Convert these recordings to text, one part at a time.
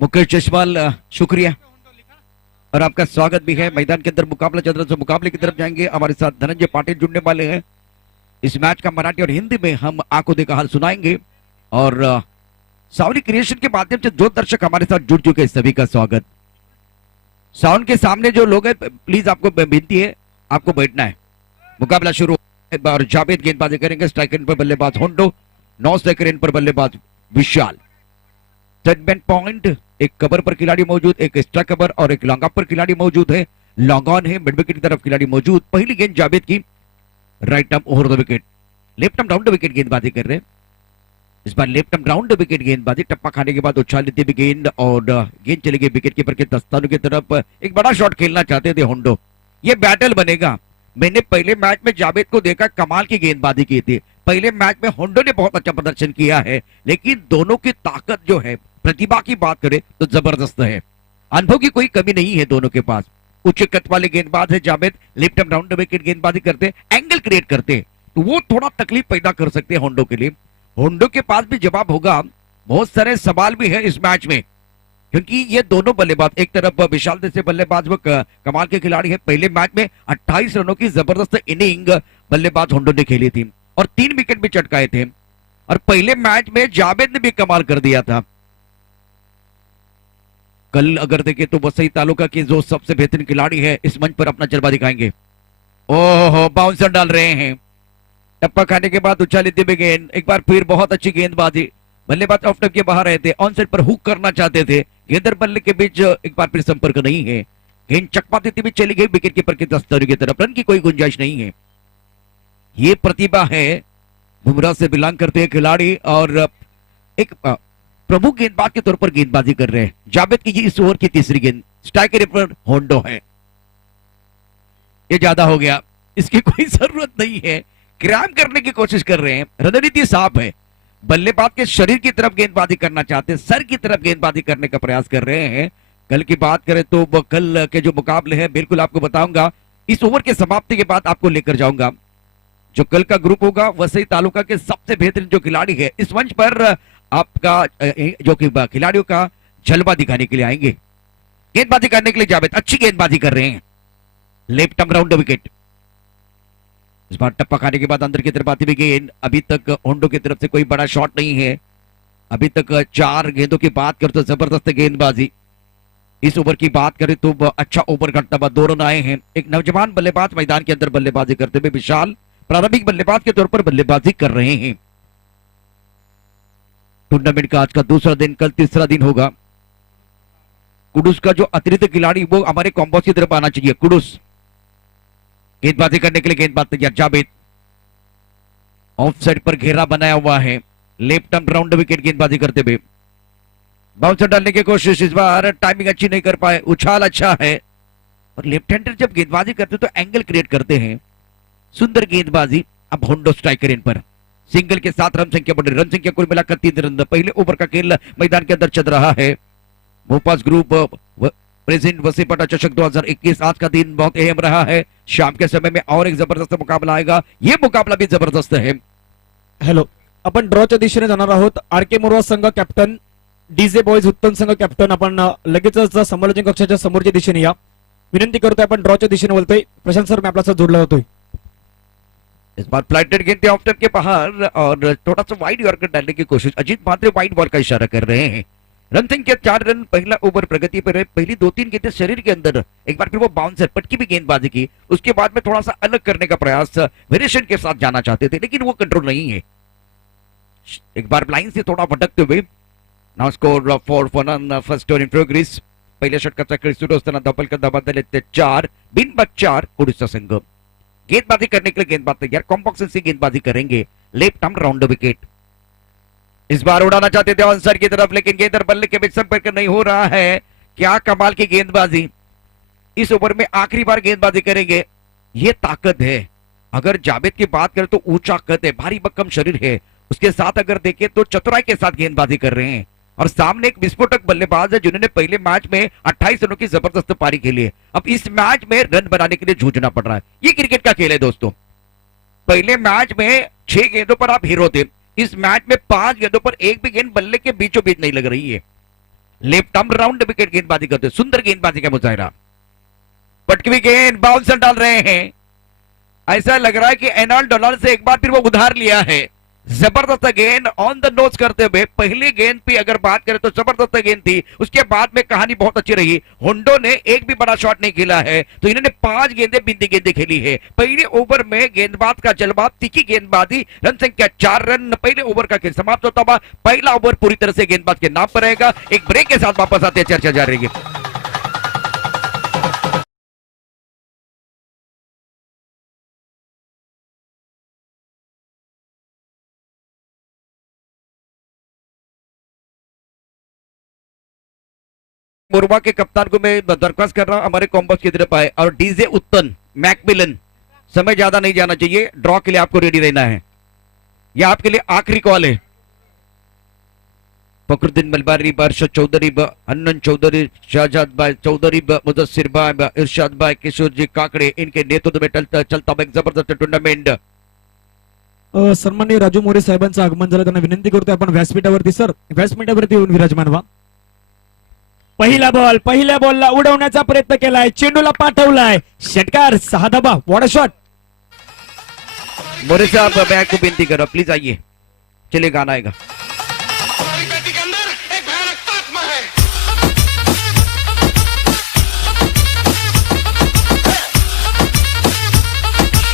मुकेश जसवाल, शुक्रिया और आपका स्वागत भी है। मैदान के अंदर मुकाबला चल रहा है, तो मुकाबले की तरफ जाएंगे। हमारे साथ धनंजय पाटिल जुड़ने वाले हैं। इस मैच का मराठी और हिंदी में हम आंखों देखा हाल सुनाएंगे। और सावरी क्रिएशन के माध्यम से जो दर्शक हमारे साथ जुड़ चुके हैं, सभी का स्वागत। साउंड के सामने जो लोग हैं, प्लीज आपको विनती है, आपको बैठना है। मुकाबला शुरू और जावेद गेंदबाजी करेंगे। स्ट्राइक एंड पर बल्लेबाज होंडो, 9 स्ट्राइकर एंड पर बल्लेबाज विशाल। सेटमेंट पॉइंट, एक कवर पर खिलाड़ी मौजूद, एक एक्स्ट्रा कवर और एक लॉन्ग अप पर खिलाड़ी मौजूद है। लॉन्ग ऑन है, मिड विकेट की तरफ खिलाड़ी मौजूद। पहली गेंद जावेद की, right arm over the wicket, left arm down the wicket गेंदबाजी कर रहे हैं। इस बार left arm round the wicket गेंदबाजी, टप्पा खाने के बाद उछाल लेती हुई गेंद और गेंद चली गई विकेट कीपर के दस्तानों की तरफ। एक बड़ा शॉट खेलना चाहते थे होंडो। ये बैटल बनेगा। मैंने पहले मैच में जावेद को देखा, कमाल की गेंदबाजी की थी। पहले मैच में होंडो ने बहुत अच्छा प्रदर्शन किया है, लेकिन दोनों की ताकत जो है, प्रतिभा की बात करें तो जबरदस्त है। अनुभव की कोई कमी नहीं है दोनों के पास। उच्च कद वाले गेंदबाज है Javed, left arm round the wicket गेंदबाजी करते, एंगल क्रिएट करते, तो वो थोड़ा तकलीफ पैदा कर सकते हैं होंडो के लिए। होंडो के पास भी जवाब होगा, बहुत सारे सवाल भी है इस मैच में, क्योंकि ये दोनों बल्लेबाज, एक तरफ विशाल जैसे बल्लेबाज वो कमाल के खिलाड़ी है। पहले मैच में 28 रनों की जबरदस्त इनिंग बल्लेबाज होंडो ने खेली थी और 3 विकेट भी चटकाए थे। और पहले मैच में जावेद ने भी कमाल कर दिया था। कल अगर देखें तो वसई तालुका के जो सबसे बेहतरीन खिलाड़ी है, इस मंच पर अपना जलवा दिखाएंगे। ओहो, बाउंसर डाल रहे हैं। टप्पा खाने के बाद उछाली हुई गेंद, एक बार फिर बहुत अच्छी गेंदबाजी। बल्लेबाज ऑफ टप के बाहर रहे थे, ऑन साइड पर हुक करना चाहते थे। गेंदर बल्ले के बीच एक बार फिर संपर्क नहीं है। गेंद चकमा देती हुई चली गई विकेट कीपर के दस्तानों की तरफ। रन की कोई गुंजाइश नहीं है। ये प्रतिभा है, बुमराह से बिलोंग करते हैं खिलाड़ी और एक प्रमुख गेंदबाज के तौर पर गेंदबाजी कर रहे हैं। जावेद की इस ओवर की तीसरी गेंद, स्ट्राइकर पर होंडो है। ये ज्यादा हो गया, इसकी कोई जरूरत नहीं है। क्रैम करने की कोशिश कर रहे हैं, रणनीति साफ है। बल्लेबाज के शरीर की तरफ गेंदबाजी करना चाहते हैं, सर की तरफ गेंदबाजी करने का प्रयास कर रहे हैं। कल की बात करें तो कल के जो मुकाबले हैं, बिल्कुल आपको बताऊंगा। इस ओवर के समाप्ति के बाद आपको लेकर जाऊंगा। जो कल का ग्रुप होगा, वसई तालुका के सबसे बेहतरीन जो खिलाड़ी है, इस मंच पर आपका जो कि खिलाड़ियों का जलवा दिखाने के लिए आएंगे। गेंदबाजी करने के लिए जावेद अच्छी गेंदबाजी कर रहे हैं, left arm round the wicket. इस बार टप्पा खाने के बाद अंदर की तरफ आती हुई गेंद, अभी तक होंडो की तरफ से कोई बड़ा शॉट नहीं है। अभी तक 4 गेंदों की बात करें तो जबरदस्त गेंदबाजी। इस ओवर की बात करें तो अच्छा ओवर घटना बाद 2 रन आए हैं। एक नौजवान बल्लेबाज मैदान के अंदर बल्लेबाजी करते हुए विशाल प्रारंभिक बल्लेबाज के तौर पर बल्लेबाजी कर रहे हैं। टूर्नामेंट का आज का दूसरा दिन, कल तीसरा दिन होगा। कुडुस का जो अतिरिक्त खिलाड़ी, वो हमारे कॉम्बो की तरफ आना चाहिए। कुडुस गेंदबाजी करने के लिए गेंदबाज तैयार। जावेद ऑफ साइड पर घेरा बनाया हुआ है, लेफ्ट आर्म राउंड विकेट गेंदबाजी करते हुए। बाउंसर डालने की कोशिश, इस बार टाइमिंग अच्छी नहीं कर पाए। उछाल अच्छा है और लेफ्ट हैंडर जब गेंदबाजी करते तो एंगल क्रिएट करते हैं। सुंदर गेंदबाजी। अब होंडो स्ट्राइकर इन पर सिंगल के साथ रन संख्या बढ़ रही। रन संख्या कुल मिलाकर 3 रन। पहले ओवर का खेल मैदान के अंदर चल रहा है। भोपाल ग्रुप प्रेजेंट वसीपटा चषक 2021। आज का दिन बहुत अहम रहा है। शाम के समय में और एक जबरदस्त मुकाबला आएगा। ये मुकाबला भी जबरदस्त है। हॅलो, आपण ड्रॉच्या दिशेने जाणार आहोत. आरके मोरवा संघ कॅप्टन, डीजे बॉयज उत्तम संघ कॅप्टन. आपण लगेचच समालोचन कक्षाच्या समोरच्या दिशेने या. विनंती करतोय, आपण ड्रॉच्या दिशेने बोलतोय. प्रशांत सर, मैं आपला साथ जोडला होतोय. इस बार फ्लाइटेड गेंद थे ऑफ टर्न के बाहर और थोड़ा सा वाइड यॉर्कर डालने की कोशिश। अजीत मात्रे वाइड बॉल का इशारा कर रहे हैं। रन संख्या 4 रन। पहला ओवर प्रगति पर है। पहली 2-3 गेंदें शरीर के अंदर, एक बार फिर वो बाउंसर पटकी भी गेंदबाजी की। उसके बाद में थोड़ा सा अलग करने का प्रयास वेरिएशन के साथ जाना चाहते थे, लेकिन वो कंट्रोल नहीं है। एक बार लाइन से थोड़ा भटकते हुए। Now score 4 first over in progress. पहिल्या षटकाचा खेळ सुरू असताना धपल का धबा झाले ते 4 बिनबाद 4 ओडिशा संघ. गेंदबाजी करने के लिए गेंदबाज तैयार। कॉम्पॉक्सन से गेंदबाजी करेंगे, लेफ्ट आर्म राउंड विकेट। इस बार उड़ाना चाहते थे आंसर की तरफ, लेकिन गेंदर बल्ले के बीच संपर्क नहीं हो रहा है। क्या कमाल की गेंदबाजी। इस ओवर में आखिरी बार गेंदबाजी करेंगे। ये ताकत है। अगर जावेद की बात करें तो ऊंचा कद है, भारी भरकम शरीर है। उसके साथ अगर देखें तो चतुराई के साथ गेंदबाजी कर रहे हैं। और सामने एक विस्फोटक बल्लेबाज है, जिन्होंने पहले मैच में 28 रनों की जबरदस्त पारी खेली है। अब इस मैच में रन बनाने के लिए जूझना पड़ रहा है। ये क्रिकेट का खेल है दोस्तों। पहले मैच में 6 गेंदों पर आप हीरो थे। इस मैच में 5 गेंदों पर एक भी गेंद बल्ले के बीचों बीच नहीं लग रही है। लेफ्ट आर्म राउंड विकेट गेंदबाजी करते, सुंदर गेंदबाजी का मुजाहिरा। पटकवी गेंद बाउंसर डाल रहे हैं। ऐसा लग रहा है कि एनॉल डॉलर से एक बार फिर वो उधार लिया है। जबरदस्त गेंद ऑन द नोज करते हुए, पहली गेंद की अगर बात करें तो जबरदस्त गेंद थी, उसके बाद में कहानी बहुत अच्छी रही। होंडो ने एक भी बड़ा शॉट नहीं खेला है, तो इन्होंने 5 गेंदें बिंदी गेंदें खेली है। पहले ओवर में गेंदबाज का जलवा, तीखी गेंदबाजी, रन संख्या 4 रन। पहले ओवर का खेल समाप्त होता हुआ पहला ओवर पूरी तरह से गेंदबाज के नाम पर रहेगा। एक ब्रेक के साथ वापस आते चर्चा जारी रहेगी। मुरवा के कप्तान को मैं दरख्वास्त कर रहा हूं हमारे कॉम्बस की तरफ आए और डीजे उत्तन मैकमिलन, समय ज्यादा नहीं जाना चाहिए, ड्रॉ के लिए आपको रेडी रहना है। यह आपके लिए आखिरी कॉल है। फखरुद्दीन मलबारी, बारशद चौधरी, हन्नन चौधरी, शहजाद भाई चौधरी, मुदस्सिर भाई, इरशाद भाई, किशोर जी काकड़े, इनके नेतृत्व में चलता हुआ एक जबरदस्त टूर्नामेंट। सन्माननीय राजू मोरे साहेबांचं आगमन झालं, त्यांना विनंती करतोय आपण व्यासपीठावरती सर, व्यासपीठावरती येऊन विराजमान व्हा. पहिला बॉल, पहिल्या बॉलला उडवण्याचा प्रयत्न केलाय, चेंडूला पाठवलाय, षटकार, 6 धाबा, व्हाट अ शॉट. मोरे साहब मैं आपको विनती कर रहा हूं, प्लीज आइए, चलिए गाना आएगा। हमारी बेटी के अंदर एक भयानक आत्मा है।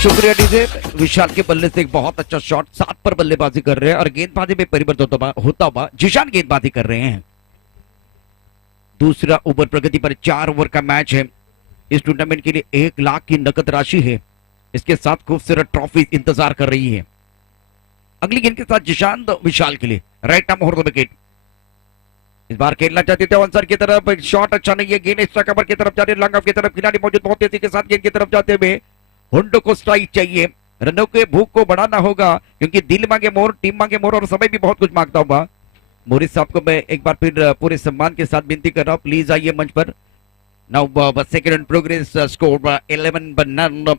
शुक्रिया डीजे। विशाल के बल्ले से एक बहुत अच्छा शॉट, 7 पर बल्लेबाजी कर रहे हैं और गेंदबाजी में परिवर्तन होता हुआ जिशान गेंदबाजी कर रहे हैं। दूसरा ओवर प्रगति पर, 4 ओवर का मैच है। इस टूर्नामेंट के लिए 1 लाख की नकद राशि है, इसके साथ खूबसूरत ट्रॉफी इंतजार कर रही है। अगली गेंद के साथ जिशान विशाल के लिए right arm over the wicket. इस बार खेलना चाहते थे आंसर की तरफ, एक शॉट अच्छा नहीं है, गेंद एक्स्ट्रा कवर की तरफ जा रही है, लॉन्ग ऑफ की तरफ, खिलाड़ी मौजूद बहुत तेजी के साथ गेंद की तरफ जाते हुए। होंडो को स्ट्राइक चाहिए, रनों के भूख को बढ़ाना होगा, क्योंकि दिल मांगे मोर, टीम मांगे मोर और समय भी बहुत कुछ मांगता हुआ। मोरिस साहब को मैं एक बार फिर पूरे सम्मान के साथ विनती कर रहा हूं, प्लीज आइए मंच पर। Now second in progress, score 11 run.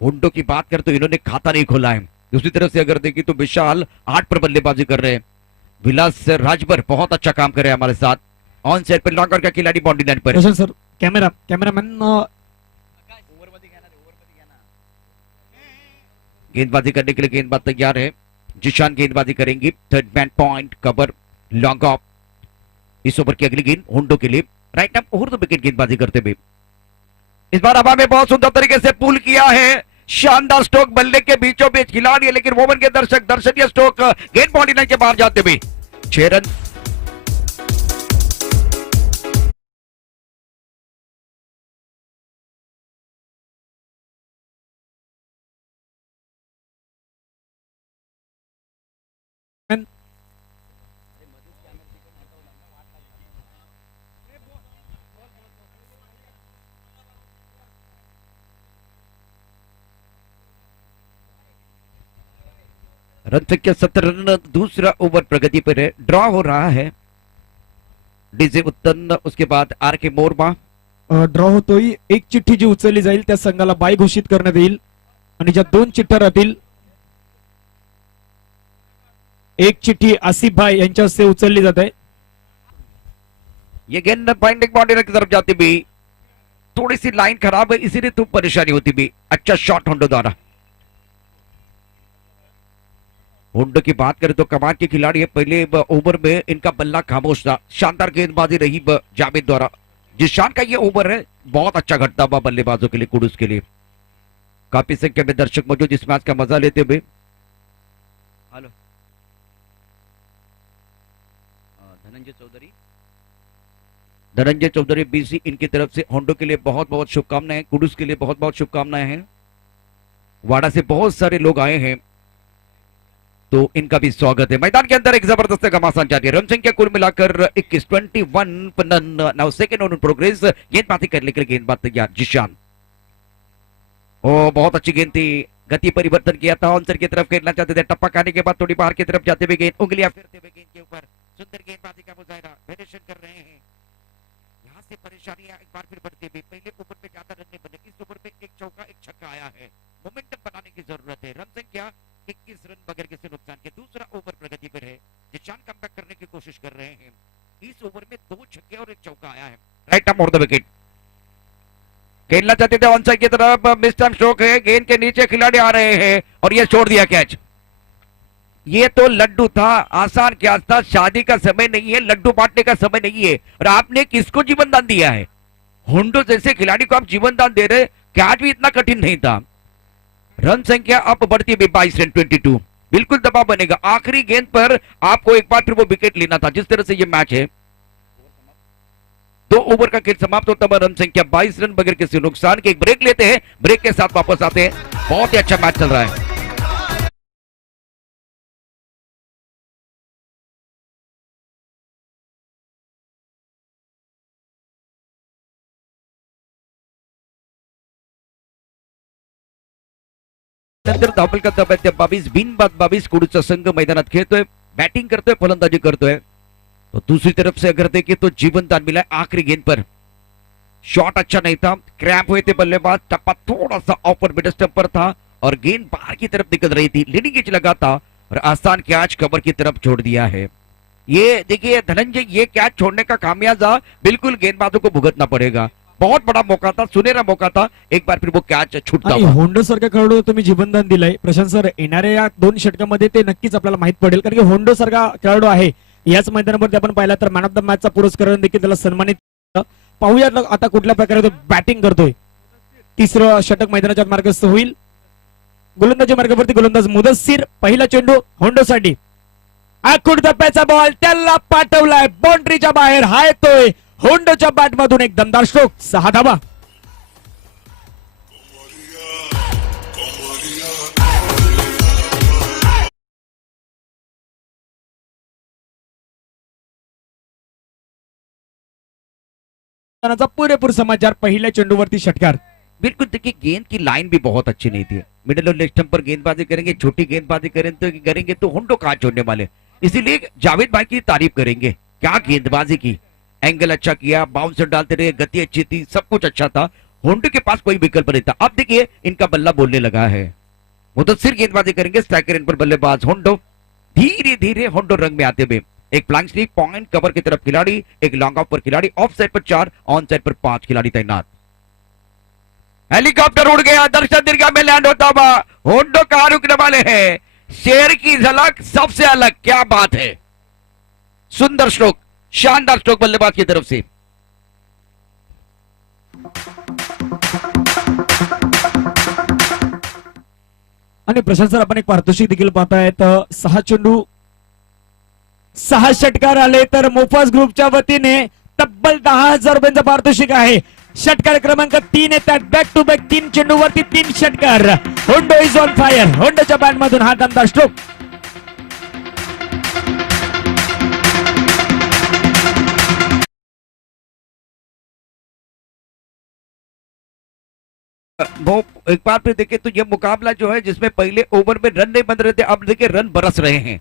Hondo की बात करें तो इन्होंने खाता नहीं खोला है। दूसरी तरफ से अगर देखिए तो विशाल 8 पर बल्लेबाजी कर रहे हैं। विलास राजभर बहुत अच्छा काम कर रहे हैं हमारे साथ। ऑन साइड पर लॉन्गर का खिलाड़ी बाउंड्री लाइन पर। रोशन सर, कॅमेरामॅन गेंदबाजी करने के लिए गेंदबाज तैयार है, जिशान गेंदबाजी करेंगी, third man point cover, long of. इस ओवर की अगली गेंद होंडो के लिए right arm over the wicket गेंदबाजी करते हुए। इस बार हवा में बहुत सुंदर तरीके से पुल किया है, शानदार स्ट्रोक, बल्ले के बीचों बीच खिलाड़ी है, लेकिन वोवन के दर्शनीय स्ट्रोक, गेंद बाउंड्री लाइन के बाहर जाते हुए 6 रन। रन संख्या 17 रन। दूसरा ओवर प्रगति पर है, ड्रॉ हो रहा है। डीजे उत्तन, उसके बाद आर के मोरमा। ड्रॉ होतोय, एक चिठ्ठी जी उचलली जाईल त्या संघाला बाय घोषित करण्यात येईल आणि ज्या 2 चिठ्ठ्या राहतील, एक चिठ्ठी आसिफ भाई यांच्या हस्ते उचलली जाते. ये गेंद बाइंडिंग बाउंड्री की तरफ जाती भी, थोड़ी सी लाइन खराब है इसीलिए तो परेशानी होती भी। अच्छा शॉट होंडो द्वारा। होंडो की बात करें तो कमाल के खिलाड़ी है, पहले ओवर में इनका बल्ला खामोश था, शानदार गेंदबाजी रही जावेद द्वारा। जिशान का ये ओवर है बहुत अच्छा घटता हुआ बल्लेबाजों के लिए, कुडूस के लिए। काफी संख्या में दर्शक मौजूद इस मैच का मजा लेते हुए। हेलो धनंजय चौधरी बीसी, इनकी तरफ से होंडो के लिए बहुत बहुत शुभकामनाएं, कुडूस के लिए बहुत बहुत शुभकामनाएं हैं। वाड़ा से बहुत सारे लोग आए हैं तो इनका भी स्वागत है। मैदान के अंदर एक जबरदस्त घमासान जारी है, रन संख्या कुल मिलाकर 21, 21 नाउ सेकंड ऑन प्रोग्रेस। गेंदबाजी करने के लिए गेंदबाज तैयार जिशान। ओ बहुत अच्छी गेंद थी, गति परिवर्तन किया था, आंसर की तरफ खेलना चाहते थे, टप्पा खाने के बाद थोड़ी बाहर की तरफ जाते हुए गेंद, उंगलियां फेरते हुए गेंद के ऊपर, सुंदर गेंदबाजी का मुजाहिरा, वेरिएशन कर रहे हैं। यहाँ से परेशानियां एक बार फिर बढ़ती हुई, पहले ओवर पे ज्यादा रन नहीं बने, इस ओवर पे एक चौका एक छक्का आया है, मोमेंटम बनाने की जरूरत है। रन संख्या 21 रन बगैर किसी नुकसान के। दूसरा ओवर प्रगति पर है, जिशान कमबैक करने की कोशिश कर रहे हैं। इस ओवर में 2 चौका आया है, right arm over the wicket. खेलना चाहते थे ऑन साइड की तरफ, मिस टाइम स्ट्रोक है, गेंद के नीचे खिलाड़ी आ रहे हैं और ये छोड़ दिया कैच। ये तो लड्डू था, आसान कैच था, शादी का समय नहीं है, लड्डू बांटने का समय नहीं है। और आपने किसको जीवन दान दिया है? होंडो जैसे खिलाड़ी को आप जीवन दान दे रहे, कैच भी इतना कठिन नहीं था। रन संख्या अब बढ़ती है 22 रन 22, बिल्कुल दबाव बनेगा। आखिरी गेंद पर आपको एक बार फिर वो विकेट लेना था। जिस तरह से ये मैच है, 2 ओवर का खेल समाप्त होता है, रन संख्या 22 रन बगैर किसी नुकसान के। एक ब्रेक लेते हैं, ब्रेक के साथ वापस आते हैं। बहुत ही अच्छा मैच चल रहा है। नंतर धावपल का दबाव आहे 22 बिनबाद 22 कुडूचा संघ मैदानात खेळतोय, बॅटिंग करतोय, फलंदाजी करतोय। तो दूसरी तरफ से अगर देखें तो जीवन दान मिला है आखिरी गेंद पर। शॉट अच्छा नहीं था, क्रैम्प हुए थे बल्लेबाज, टप्पा थोड़ा सा ऑफर मिड स्टंप पर था और गेंद बाहर की तरफ निकल रही थी। लीडिंग एज लगा था और आसान कैच कवर की तरफ छोड़ दिया है। ये देखिए धनंजय, ये कैच छोड़ने का खामियाजा बिल्कुल गेंदबाजों को भुगतना पड़ेगा। बहुत बड़ा मौका था, सुनहरा मौका था, एक बार फिर वो कैच छूटता आणि हुआ। होंडो सारख्या खेळाडू तुम्ही जीवनदान दिलंय प्रशांत सर, येणाऱ्या या 2 षटकामध्ये ते नक्कीच आपल्याला माहित पडेल, कारण की होंडो सारखा खेळाडू आहे याच मैदानावरती आपण पाहिला तर मॅन ऑफ द मॅचचा पुरस्कार देखील त्याला सन्मानित केलं। पाहूया आता कुठल्या प्रकारे तो बॅटिंग करतोय। तिसरं षटक मैदानाच्या मार्गस्थ होईल। गोलंदाजी मार्गावरती गोलंदाज मुदस्सीर, पहिला चेंडू होंडोसाठी, आखूड धप्प्याचा बॉल त्याला पाठवलाय बाउंड्रीच्या बाहेर, हा येतोय होंडोच्या बॅटमधून एक दमदार स्ट्रोक, 6 धावा। पुरेपूर समाचार, पहिल्या चेंडूवरती षटकार। बिल्कुल देखिए, गेंद की लाइन भी बहुत अच्छी नहीं थी। मिडिल और लेग स्टंप पर गेंदबाजी करेंगे, छोटी गेंदबाजी करेंगे तो होंडो कहाँ छोड़ने वाले, इसीलिए जावेद भाई की तारीफ करेंगे। क्या गेंदबाजी की, एंगल अच्छा किया, बाउंसर डालते रहे, गति अच्छी थी, सब कुछ अच्छा था। होंडो के पास कोई विकल्प नहीं था। अब देखिए इनका बल्ला बोलने लगा है। मुदस्सिर गेंदबाजी करेंगे, स्ट्राइकर इन पर बल्लेबाज होंडो। धीरे धीरे होंडो रंग में आते हुए, एक फ्लैंक स्ट्रीक, पॉइंट कवर की तरफ खिलाड़ी, एक लॉन्ग ऑफ पर खिलाड़ी, ऑफ साइड पर 4, ऑन साइड पर 5 खिलाड़ी तैनात। हेलीकॉप्टर उड़ गया, दर्शक दीर्घा में लैंड होता हुआ होंडो कहां रुकने वाले हैं। शेर की झलक सबसे अलग, क्या बात है, सुंदर स्ट्रोक, शानदार स्ट्रोक बल्लेबाज की तरफ से। आणि प्रशांत सर, आपण एक पारितोषिक देखील पाहतायत। 6 चेंडू 6 षटकार आले तर मोफास ग्रुपच्या वतीने तब्बल 10,000 रुपयांचं पारितोषिक आहे। षटकार क्रमांक 3 येतात, बॅक टू बॅक 3 चेंडूवरती 3 षटकार। होंडो इज ऑन फायर, होंडोच्या बॅटमधून हा दमदार स्ट्रोक। वो एक बार फिर देखें तो ये मुकाबला जो है जिसमें पहले ओवर में रन नहीं बन रहे थे, अब देखिए रन बरस रहे हैं।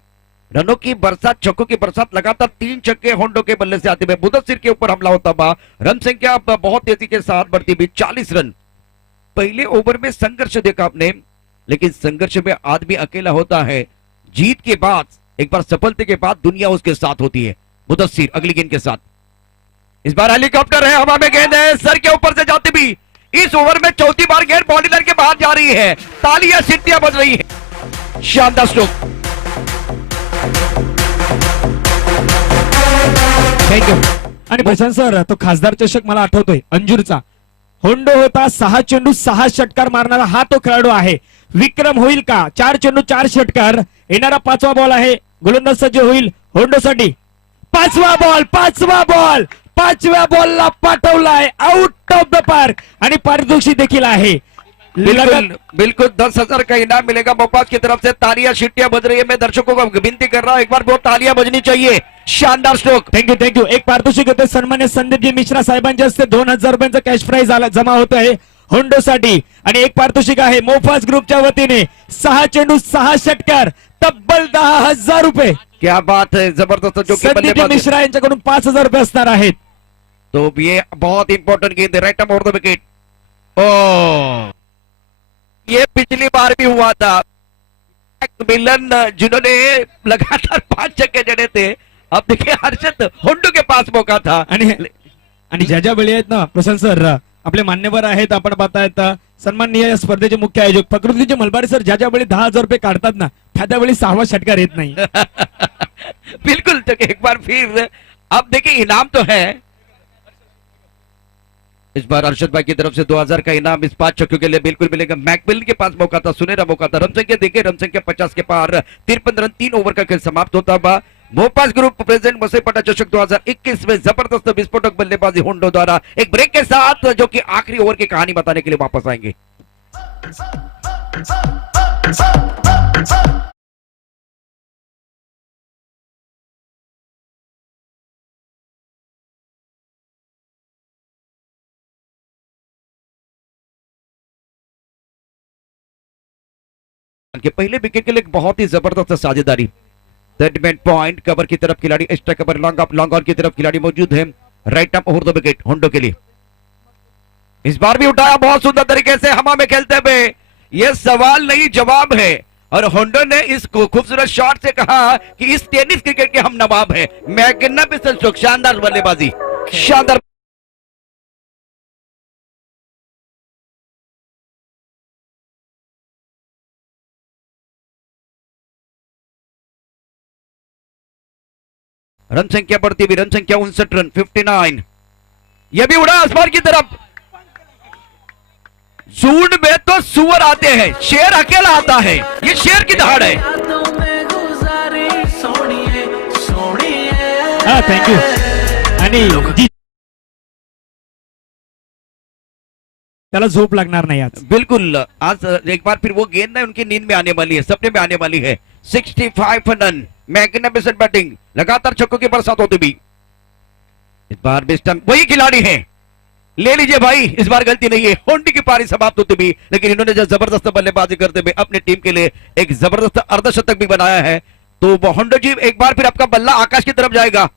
रनों की बरसात, छक्कों की बरसात, लगातार 3 छक्के होंडो के बल्ले से आते हुए मुदस्सिर के ऊपर हमला होता हुआ। रन संख्या अब बहुत तेजी के साथ बढ़ती हुई 40 रन। पहले ओवर में संघर्ष देखा आपने, लेकिन संघर्ष में आदमी अकेला होता है। जीत के बाद, एक बार सफलता के बाद दुनिया उसके साथ होती है। मुदस्सिर अगली गेंद के साथ, इस बार हेलीकॉप्टर है, हवा में गेंद है, सर के ऊपर से जाती भी। इस ओवर में चौथी बार गेंद बाउंड्री लाइन के बाहर जा रही है, तालियां सीटियां बज रही है। शानदार स्ट्रोक, थँक्यू। आणि प्रशांत सर, तो खासदार चषक मला आठवतोय अंजूरचा। होंडो होता 6 चेंडू 6 षटकार मारणारा हा तो खेळाडू आहे। विक्रम होईल का? 4 चेंडू 4 षटकार, येणारा 5वा बॉल आहे। गोलंदाज सज्ज होईल होंडोसाठी, 5वा बॉल, 5वा बॉल, 5व्या बॉलला पाठवलाय आउट ऑफ द पार्क आणि पारितोषिक देखील आहे। बिल्कुल बिल्कुल 10,000 का इनाम मिलेगा मोपाज की तरफ से। तालियां सीटियां बज रही है, मैं दर्शकों को विनती कर रहा हूं, एक बार बहुत तालियां बजनी चाहिए। शानदार स्ट्रोक, थँक्यू थँक्यू। एक पारितोषिक होते सन्मान्य संदीपजी मिश्रा साहेबांच्या हस्ते 2,000 रुपयांचा कॅश प्राइज जमा होत आहे होंडोसाठी। आणि एक पारितोषिक आहे मोफास ग्रुपच्या वतीने, 6 चेंडू 6 षटकार, तब्बल 10,000 रुपये। क्या बात है, जबरदस्त। जो कि संदीपजी बल्लेबाज, मिश्रा यांच्याकडून 5,000 रुपये असणार आहेत। तो ये बहुत इंपॉर्टेंट गेंद है, right arm over the wicket. ओ, ये पिछली बार भी हुआ था, मिलन जिन्होंने लगातार 5 छक्के जड़े थे। अब देखिए हर्षद, होंडो के पास मौका था आणि आणि ज्या ज्या वेळी आहेत ना प्रशांत सर आपले मान्यवर आहेत, आपण पाहतायत सन्माननीय या स्पर्धेचे मुख्य आयोजक फकरुद्दीनचे मलबारी सर, ज्या ज्या वेळी 10,000 रुपये काढतात ना त्या त्यावेळी 6वा षटकार येत नाही. बिल्कुल, तो एक बार फिर अब देखिए इनाम तो है इस बार अरशद भाई की तरफ से 2000 का इनाम इस 5 छक्कों के लिए बिल्कुल मिलेगा. मैकमिलन के पास मौका था, सुनहरा मौका था. रन संख्या देखिए, रन संख्या 50 के पार. 53 रन, 3 ओवर का खेल समाप्त होता हुआ. मोपास ग्रुप प्रेजेंट मसेपटा चषक 2021 में जबरदस्त विस्फोटक बल्लेबाजी होंडो द्वारा एक ब्रेक के साथ जो कि आखिरी ओवर की कहानी बताने के लिए वापस आएंगे. के पहले विकेट के लिए एक बहुत ही जबरदस्त साझेदारी. थर्ड पॉइंट कवर की तरफ खिलाड़ी, extra cover long off long on की तरफ खिलाड़ी मौजूद है. Right up over the wicket Hondo के लिए. इस बार भी उठाया बहुत सुंदर तरीके से हवा में खेलते हुए. यह सवाल नहीं जवाब है और होंडो ने इस खूबसूरत शॉट से कहा कि इस टेनिस क्रिकेट के हम नवाब हैं. मैग्निफिसेंट स्ट्रोक, शानदार बल्लेबाजी, शानदार. रन संख्या बढ़ती हुई, रन संख्या 59 रन, 59. यह भी उड़ा आसमान की तरफ. झुंड में तो सुअर आते हैं, शेर अकेला आता है. ये शेर की दहाड़ है. हा, थँक्यू. आणि त्याला झोप लागणार नाही आज. बिल्कुल, आज एक बार फिर वो गेंद है उनकी नींद में आने वाली है, सपने में आने वाली है. 65 रन, मैग्निफिसेंट बैटिंग, लगातार छक्कों की बरसात होती भी. इस बार बेस्टन वही खिलाड़ी हैं, ले लीजिए भाई, इस बार गलती नहीं है. होंडी की पारी समाप्त होती भी, लेकिन इन्होंने जो जबरदस्त बल्लेबाजी करते हुए अपनी टीम के लिए एक जबरदस्त अर्धशतक भी बनाया है. तो होंडो जी, एक बार फिर आपका बल्ला आकाश की तरफ जाएगा.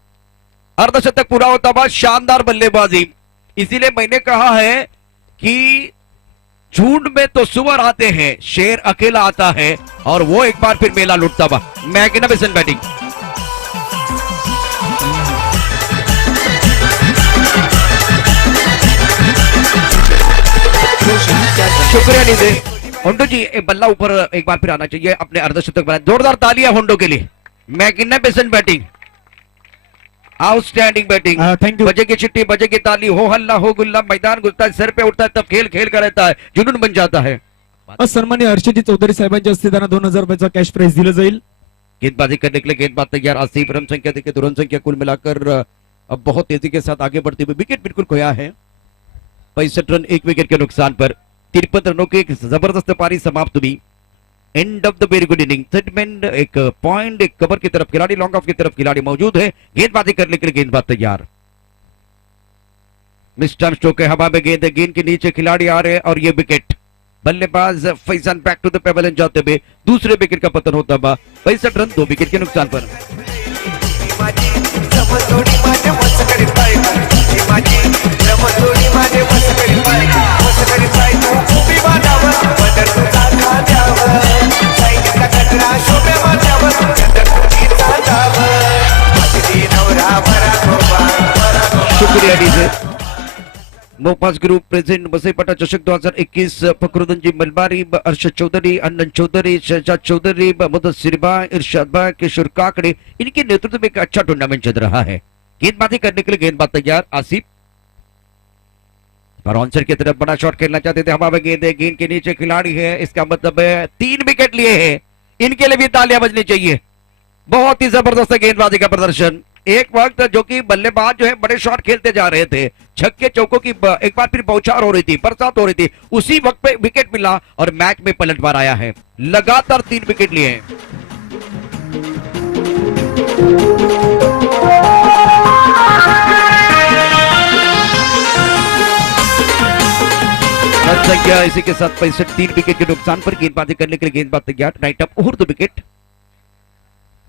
अर्धशतक पूरा होता हुआ, शानदार बल्लेबाजी. इसीलिए मैंने कहा है कि झुंड में तो सुअर आते हैं, शेर अकेला आता है. और वो एक बार फिर मेला लुटता हुआ. Magnificent batting. शुक्रिया डीजे. होंडो जी, एक बल्ला ऊपर एक बार फिर आना चाहिए, अपने अर्धशतक बनाए. जोरदार तालियां होंडो के लिए. Magnificent batting, outstanding batting. Thank you. बजेगी चिट्ठी, बजेगी ताली, हो हल्ला हो गुल्ला, मैदान घुसता है, सर पे उठता है, तब खेल खेल का रहता है, जुनून बन जाता है. सन्मान्य हर्षदजी चौधरी साहेबांच्या हस्ते त्यांना 2,000 रुपयाचा कॅश प्राइज दिलं जाईल. गेंदबाजी करने के लिए गेंदबाज तैयार. आसिफ. रन संख्या देखिए, तो रन संख्या कुल मिलाकर अब बहुत तेजी के साथ आगे बढ़ते हुए. विकेट बिल्कुल खोया है. 65 रन, 1 विकेट के नुकसान पर. 53 रनों की एक जबरदस्त पारी समाप्त हुई. End of the very good inning. Third एक पॉइंट, एक कवर की तरफ खिलाड़ी, लॉन्ग ऑफ की तरफ खिलाड़ी मौजूद है. गेंदबाजी करने के लिए गेंदबाज तैयार. मिस्टर स्ट्रोक है, हवा में गेंद है, गेंद के नीचे खिलाड़ी आ रहे हैं और ये विकेट. बल्लेबाज Faizan back to the pavilion जाते हुए दूसरे विकेट का पतन होता हुआ. 65 रन, 2 विकेट के नुकसान पर. शुक्रिया डीजे. मोपास ग्रुप प्रेजेंट मसेपटा चषक 2021. फखरुद्दीन जी मलबारी, अरशद चौधरी, अन्नन चौधरी, शहजाद चौधरी, मुदस्सिर भाई, इरशाद भाई, किशोर काकड़े, इनके नेतृत्व में एक अच्छा टूर्नामेंट चल रहा है. गेंदबाजी करने के लिए गेंदबाज तैयार. आसिफ आंसर की तरफ बड़ा शॉट खेलना चाहते थे, हवा में गेंद है, गेंद के नीचे खिलाड़ी है, इसका मतलब है 3 विकेट लिए हैं. इनके लिए भी तालियां बजनी चाहिए. बहुत ही जबरदस्त गेंदबाजी का प्रदर्शन. एक वक्त जो कि बल्लेबाज जो है बड़े शॉट खेलते जा रहे थे, छक्के चौकों की एक बार फिर बौछार हो रही थी, बरसात हो रही थी, उसी वक्त पे विकेट मिला और मैच में पलटवार आया है. लगातार 3 विकेट लिए हैं. रन संख्या इसी के साथ 65, 3 विकेट के नुकसान पर. गेंदबाजी करने के लिए गेंदबाज तैयार. Right up over the wicket.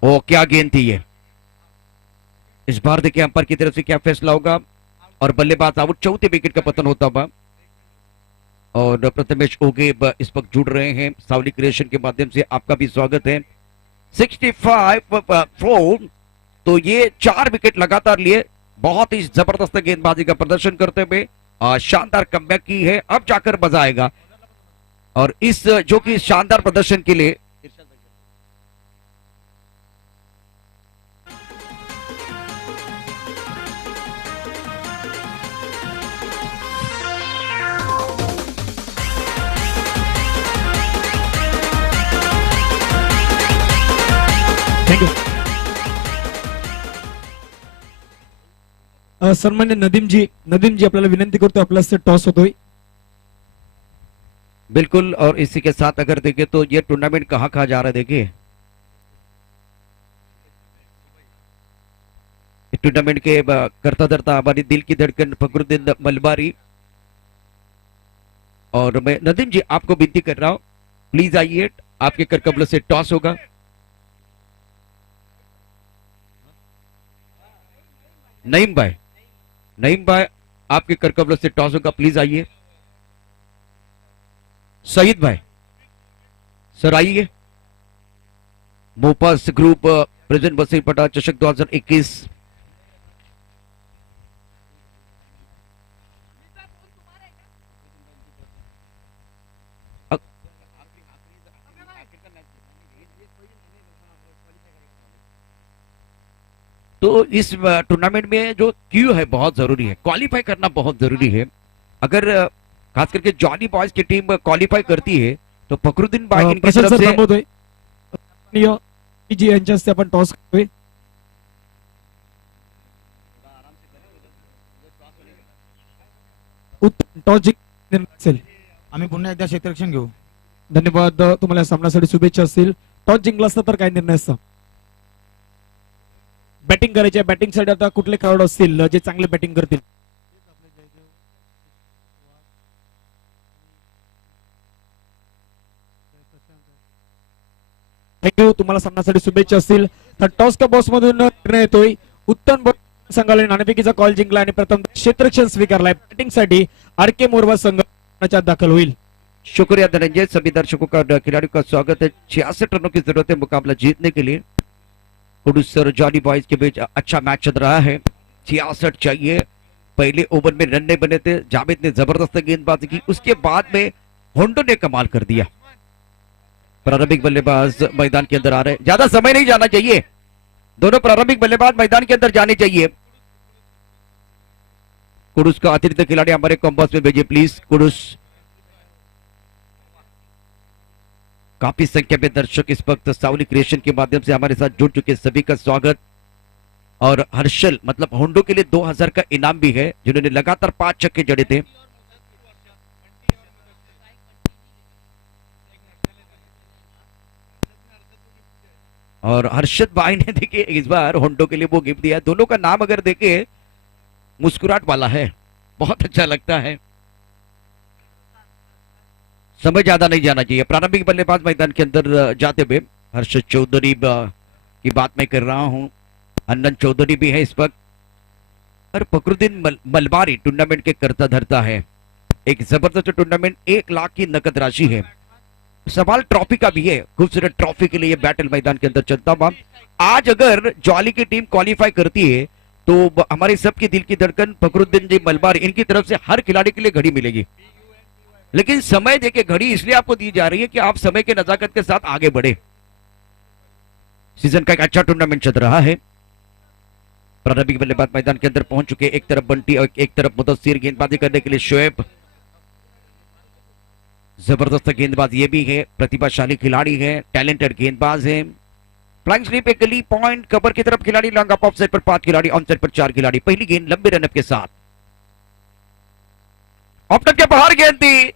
ओ क्या गेंद थी ये. इस बार देखिए अंपायर की तरफ से क्या फैसला होगा. और बल्लेबाज आउट. 4थे विकेट का पतन होता हुआ. और प्रथमेश ओगे इस वक्त जुड़ रहे हैं सावली क्रिएशन के माध्यम से. आपका भी स्वागत है. 65 4. तो ये 4 विकेट लगातार लिए. बहुत ही जबरदस्त गेंदबाजी का प्रदर्शन करते हुए शानदार कमबैक की है, अब जाकर मजा आएगा। और इस जो कि शानदार प्रदर्शन के लिए थँक्यू। सन्मान्य नदीमजी आपल्याला विनंती करतो, आपल्याला टॉस होतोय। बिल्कुल, और इसी के साथ अगर देखें तो ये टूर्नामेंट कहाँ कहाँ जा रहा है, देखिए टूर्नामेंट के करता धरता हमारी दिल की धड़कन फखरुद्दीन मलबारी। और मैं नदीम जी आपको विनती कर रहा हूं, प्लीज आइए, आपके करकबलों से टॉस होगा। नईम भाई आपके करकबलों से टॉस होगा, प्लीज आइए। सईद भाई सर आइए। मोपास ग्रुप प्रेजेंट बसीरपटा चषक 2021। तो इस टूर्नामेंट में जो क्यू है बहुत जरूरी है, क्वालिफाई करना बहुत जरूरी है। अगर खास करके जॉनी बॉयज की टीम क्वालिफाई करती है तो फखरुद्दीन भाई इनकी प्रशांत तरफ सर से थांबवतोय। जी यांच्या हस्ते आपण टॉस करतोय। टॉस जिंकणार असेल। आम्ही पुन्हा एकदा क्षेत्ररक्षण घेऊ। धन्यवाद, तुम्हाला या सामन्यासाठी शुभेच्छा असतील। टॉस जिंकला असता तर काय निर्णय असता? बॅटिंग करायची आहे, बॅटिंगसाठी आता कुठले खेळाडू असतील जे चांगले बॅटिंग करतील? थँक्यू, तुम्हाला सामन्यासाठी शुभेच्छा असतील। तर टॉस का बॉस मधून निर्णय येतोय, उत्तम संघाला नाणेफेकीचा कॉल जिंकला आणि प्रथम क्षेत्ररक्षण स्वीकारलाय। बॅटिंगसाठी आरके मोरवा संघाच्या दाखल होईल। शुक्रिया धनंजय, सभी दर्शकों का और खिलाड़ियों का स्वागत है। 66 रनों की जरूरत है मुकाबला जीतने के लिए। कुडूस और जॉनी बॉयज के बीच अच्छा मैच चल रहा है, 66 चाहिए। पहले ओवर में रन नहीं बने थे, जावेद ने जबरदस्त गेंदबाजी की, उसके बाद में होंडो ने कमाल कर दिया। प्रारंभिक बल्लेबाज मैदान के अंदर आ रहे हैं, ज्यादा समय नहीं जाना चाहिए, दोनों प्रारंभिक बल्लेबाज मैदान के अंदर जाने चाहिए। कुडूस का अतिरिक्त खिलाड़ी हमारे कॉम्बस में भेजिए प्लीज। कुडूस, काफी संख्या में दर्शक इस वक्त सावली क्रिएशन के माध्यम से हमारे साथ जुड़ चुके, सभी का स्वागत। और हर्षल मतलब होंडो के लिए 2000 का इनाम भी है, जिन्होंने लगातार 5 छक्के जड़े थे। और हर्षद भाई ने देखिए इस बार होंडो के लिए वो गिफ्ट दिया। दोनों का नाम अगर देखे मुस्कुराहट वाला है, बहुत अच्छा लगता है। समय ज्यादा नहीं जाना चाहिए। प्रारंभिक बल्लेबाज मैदान के अंदर जाते हुए हर्षद चौधरी की बात मैं कर रहा हूं, अन्नन चौधरी भी है इस वक्त। और फखरुद्दीन मलबारी टूर्नामेंट के करता धरता है। एक जबरदस्त टूर्नामेंट, 1 लाख की नकद राशि है। सवाल ट्रॉफी का भी है, खूबसूरत ट्रॉफी के लिए ये बैटल मैदान के अंदर चलता हुआ। आज अगर जॉली की टीम क्वालिफाई करती है तो हमारे सबकी दिल की धड़कन फखरुद्दीन जी मलबारी, इनकी तरफ से हर खिलाड़ी के लिए घड़ी मिलेगी। लेकिन समय देके घड़ी इसलिए आपको दी जा रही है कि आप समय के नजाकत के साथ आगे बढ़े। सीजन का एक अच्छा टूर्नामेंट चल रहा है। प्रारंभिक बल्लेबाज मैदान के अंदर पहुंच चुके, एक तरफ बंटी और एक तरफ मुदस्सिर, गेंदबाजी करने के लिए शोएब। जबरदस्त गेंदबाज ये भी है, प्रतिभाशाली खिलाड़ी है, टैलेंटेड गेंदबाज है। फ्लाइंग स्लिप, एक गली पॉइंट, कवर की तरफ खिलाड़ी, लॉन्ग ऑफ साइड पर 5 खिलाड़ी, ऑन साइड पर 4 खिलाड़ी। पहली गेंद लंबे रनअप के साथ, ऑप्टन के बाहर गेंद थी।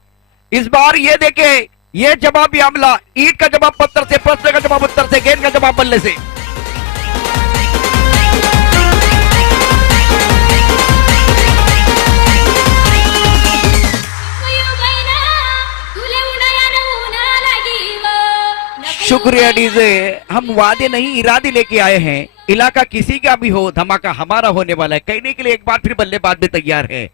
इस बार ये देखे, ये जवाबी हमला, ईंट का जवाब पत्थर से, प्रश्न का जवाब उत्तर से, गेंद का जवाब बल्ले से। शुक्रिया डीजे, हम वादे नहीं इरादे लेके आए हैं। इलाका किसी का भी हो, धमाका हमारा होने वाला है, कहने के लिए एक बार फिर बल्लेबाज भी तैयार है।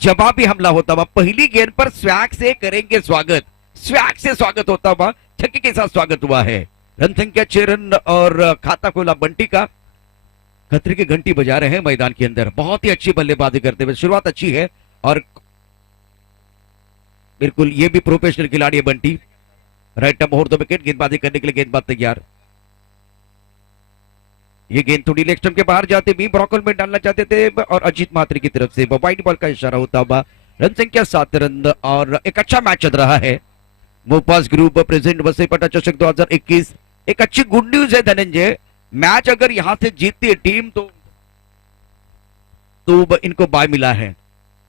जवाबी हमला होता हुआ, पहली गेंद पर स्वैग से करेंगे स्वागत, स्वैग से स्वागत होता हुआ, छक्के के साथ स्वागत हुआ है। रन संख्या 6 रन और खाता खोला बंटी का। खतरे की घंटी बजा रहे हैं मैदान के अंदर। बहुत ही अच्छी बल्लेबाजी करते हुए, शुरुआत अच्छी है और बिल्कुल ये भी प्रोफेशनल खिलाड़ी है बंटी। राइट अब ओवर द विकेट, गेंदबाजी करने के लिए गेंदबाज तैयार। ये गेंद थोड़ी लेग स्टंप के बाहर जाते भी ब्रॉकल में डालना चाहते थे और अजीत मात्री की तरफ से वाइड बॉल का इशारा होता हुआ। रन संख्या 7 रन और एक अच्छा मैच चल रहा है। मोपास ग्रुप प्रेजेंट वसईपट्टा चषक 2021। एक अच्छी गुड न्यूज है धनंजय, मैच अगर यहां से जीतती है टीम तो इनको बाय मिला है।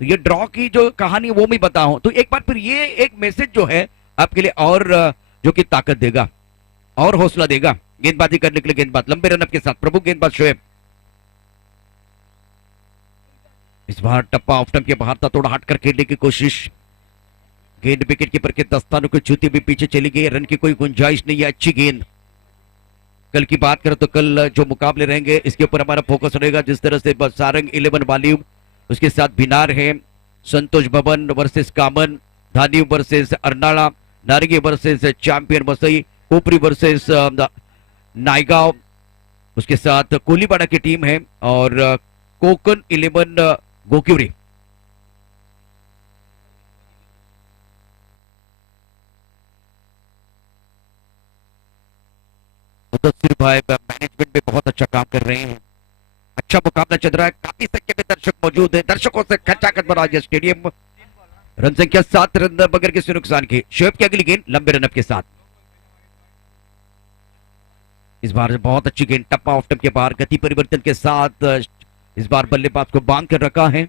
तो ये ड्रॉ की जो कहानी वो मैं बताऊं तो एक बार फिर ये एक मैसेज जो है आपके लिए और जो कि ताकत देगा और हौसला देगा। गेंदबाजी करने के लिए गेंदबाज लंबे रनअप के साथ प्रभु गेंदबाज शोएब। इस बार टप्पा ऑफ स्टंप के बाहर था, थोड़ा हटकर खेलने की कोशिश। गेंद विकेट कीपर के दस्तानों को छूते भी पीछे चली गई। रन की कोई गुंजाइश नहीं है। अच्छी गेंद। कल की बात करें तो कल जो मुकाबले रहेंगे इसके ऊपर हमारा फोकस रहेगा। जिस तरह से सारंग 11 वाल्यूम, उसके साथ बिनार है, संतोष भवन वर्सेस कामन, धानी वर्सेस अर्नाड़ा, नारगी versus champion Vasai, Kopri versus Naigaon, उसके साथ कोलीबाड़ा की टीम है और कोकन 11 गोकिवरी। मुदस्सिर भाई मैनेजमेंट में बहुत अच्छा काम कर रहे हैं। अच्छा मुकाबला चल रहा है, काफी संख्या में दर्शक मौजूद है। दर्शकों से खचाखच भरा है स्टेडियम। रन संख्या 7 रन बगैर किसी नुकसान के। शोएब की अगली गेंद लंबे रनअप के साथ। इस बार बहुत अच्छी गेंद टप्पा ऑफ स्टंप के बाहर गति परिवर्तन के साथ इस बार बल्लेबाज को बांध कर रखा है।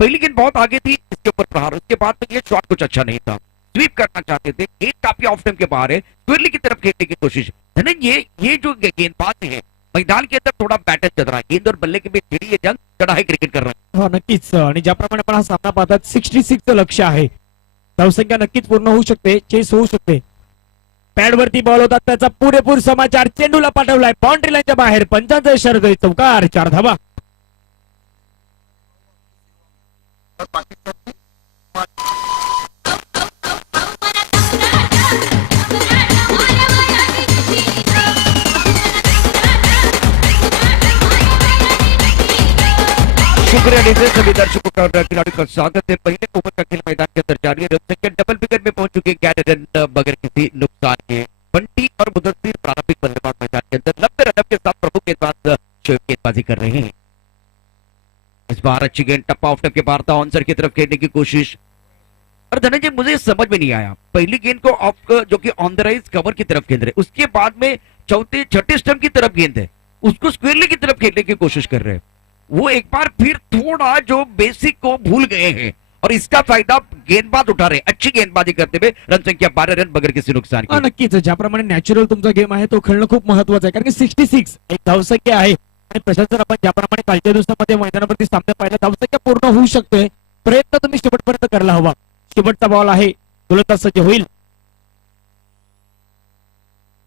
पहली गेंद बहुत आगे थी, इसके ऊपर प्रहार। उसके बाद तो ये शॉट कुछ अच्छा नहीं था, स्वीप करना चाहते थे। गेंद काफी ऑफ स्टंप के बाहर है, स्विरली की तरफ खेलने की कोशिश। ये जो गेंदबाज है मैदान के अंदर थोड़ा बैटर चल रहा है। गेंद और बल्ले के बीच छिड़ी ये जंग चढ़ाई क्रिकेट कर रहा है। हा नक्कीच, आणि ज्याप्रमाणे आपण हा सामना पाहतात 66 लक्ष आहे, धावसंख्या नक्कीच पूर्ण होऊ शकते, चेस होऊ शकते। पॅडवरती बॉल होता, त्याचा पुरेपूर समाचार चेंडूला पाठवलाय बाउंड्री लाईनच्या बाहेर। पंचांचा इशारा देतोय चौकार, 4 धावा। शुक्रिया डीजे, सभी दर्शकों का और खिलाड़ियों का स्वागत है। पहले ओवर का खेल मैदान के अंदर जारी है। रन संख्या डबल फिगर में पहुंच चुके 11 रन बगैर किसी नुकसान के। बंटी और मुदस्सिर प्रारंभिक बल्लेबाज मैदान के अंदर लंबे रनअप के साथ प्रमुख गेंदबाज शोएब गेंदबाजी कर रहे हैं। इस बार अच्छी गेंद टप्पा ऑफ स्टंप के बाहर था, ऑनसर की तरफ खेलने की कोशिश। और धनंजय मुझे समझ में नहीं आया, पहली गेंद को ऑफ जो कि ऑन द राइज कवर की तरफ गेंद है, उसके बाद में चौथे छठे स्टंप की तरफ गेंद है, उसको स्क्वेयरली की तरफ खेलने की कोशिश कर रहे हैं। वो एक बार फिर थोड़ा जो बेसिक को भूल गए हैं और इसका फायदा गेंदबाज उठा रहे हैं। अच्छी गेंदबाजी करते हुए रन संख्या 12 रन बगैर किसी नुकसान हा के। नक्कीच, ज्याप्रमाणे नॅचरल तुमचा गेम आहे तो खेळणं खूप महत्वाचं आहे, कारण की 66 एक धावसंख्या आहे। आणि प्रशांत जर आपण ज्याप्रमाणे कालच्या दिवसामध्ये मैदानावरती सामने पाहिला, धावसंख्या पूर्ण होऊ शकते, प्रयत्न तुम्ही शेवटपर्यंत करायला हवा। शेवटचा बॉल आहे, गोलंदाज सज्ज होईल।